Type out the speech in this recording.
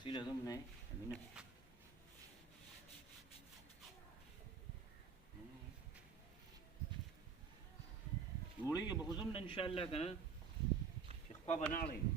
حصيلة ضمن اهي امينة. يوري بخزمنا ان شاء الله كنا في خطابة نعلم.